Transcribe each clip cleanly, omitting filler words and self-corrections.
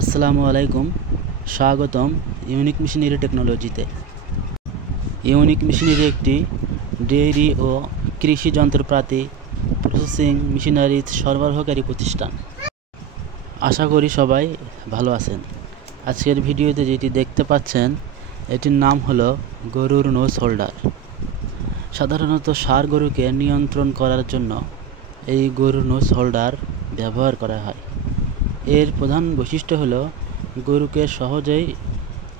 আসসালামু আলাইকুম, স্বাগতম ইউনিক মেশিনারি টেকনোলজিতে। ইউনিক মেশিনারি একটি ডেইরি ও কৃষি যন্ত্রপাতি প্রসেসিং মেশিনারি সরবরাহকারী প্রতিষ্ঠান। আশা করি সবাই ভালো আছেন। আজকের ভিডিওতে যেটি দেখতে পাচ্ছেন এটির নাম হলো গরুর নোজ হোল্ডার। সাধারণত ষাঁড় গরুকে নিয়ন্ত্রণ করার জন্য এই গরুর নোজ হোল্ডার ব্যবহার করা হয়। এর প্রধান বৈশিষ্ট্য হলো গরুকে সহজেই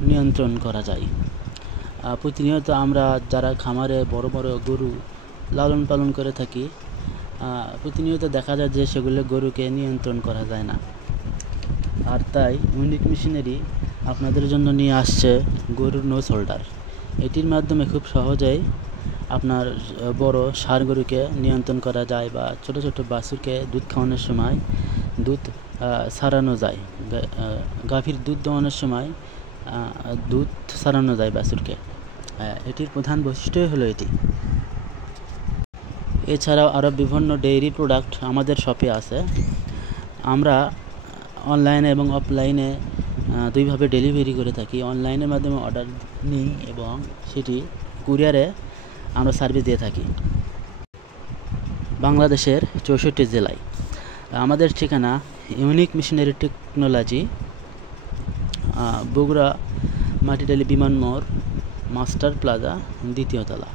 নিয়ন্ত্রণ করা যায়। প্রতিনিয়ত আমরা যারা খামারে বড় বড় গরু লালন পালন করে থাকি, প্রতিনিয়ত দেখা যায় যে সেগুলো গরুকে নিয়ন্ত্রণ করা যায় না। আর তাই ইউনিক মেশিনারি আপনাদের জন্য নিয়ে আসছে গরুর নোজ হোল্ডার। এটির মাধ্যমে খুব সহজেই আপনার বড় ষাঁড় গরুকে নিয়ন্ত্রণ করা যায় বা ছোট ছোট বাছুরকে দুধ খাওয়ানোর সময় দুধ ছাড়ানো যায়, গাভীর দুধ দোয়ানোর সময় দুধ ছাড়ানো যায় বাছুরকে। এটির প্রধান বৈশিষ্ট্যই হলো এটি। এছাড়াও আরও বিভিন্ন ডেইরি প্রোডাক্ট আমাদের শপে আছে। আমরা অনলাইনে এবং অফলাইনে দুইভাবে ডেলিভারি করে থাকি। অনলাইনের মাধ্যমে অর্ডার নিই এবং সেটি কুরিয়ারে আমরা সার্ভিস দিয়ে থাকি বাংলাদেশের 64 জেলায়। আমাদের ঠিকানা unique machinery technology, Bogura Matidali বিমান মোড়, মাস্টার প্লাজা, 2য় তলা।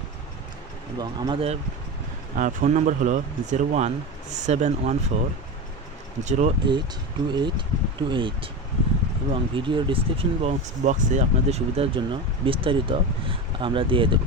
এবং আমাদের ফোন নম্বর হলো 01714082828 এবং ভিডিও ডিসক্রিপশন বক্সে আপনাদের সুবিধার জন্য বিস্তারিত আমরা দিয়ে দেব।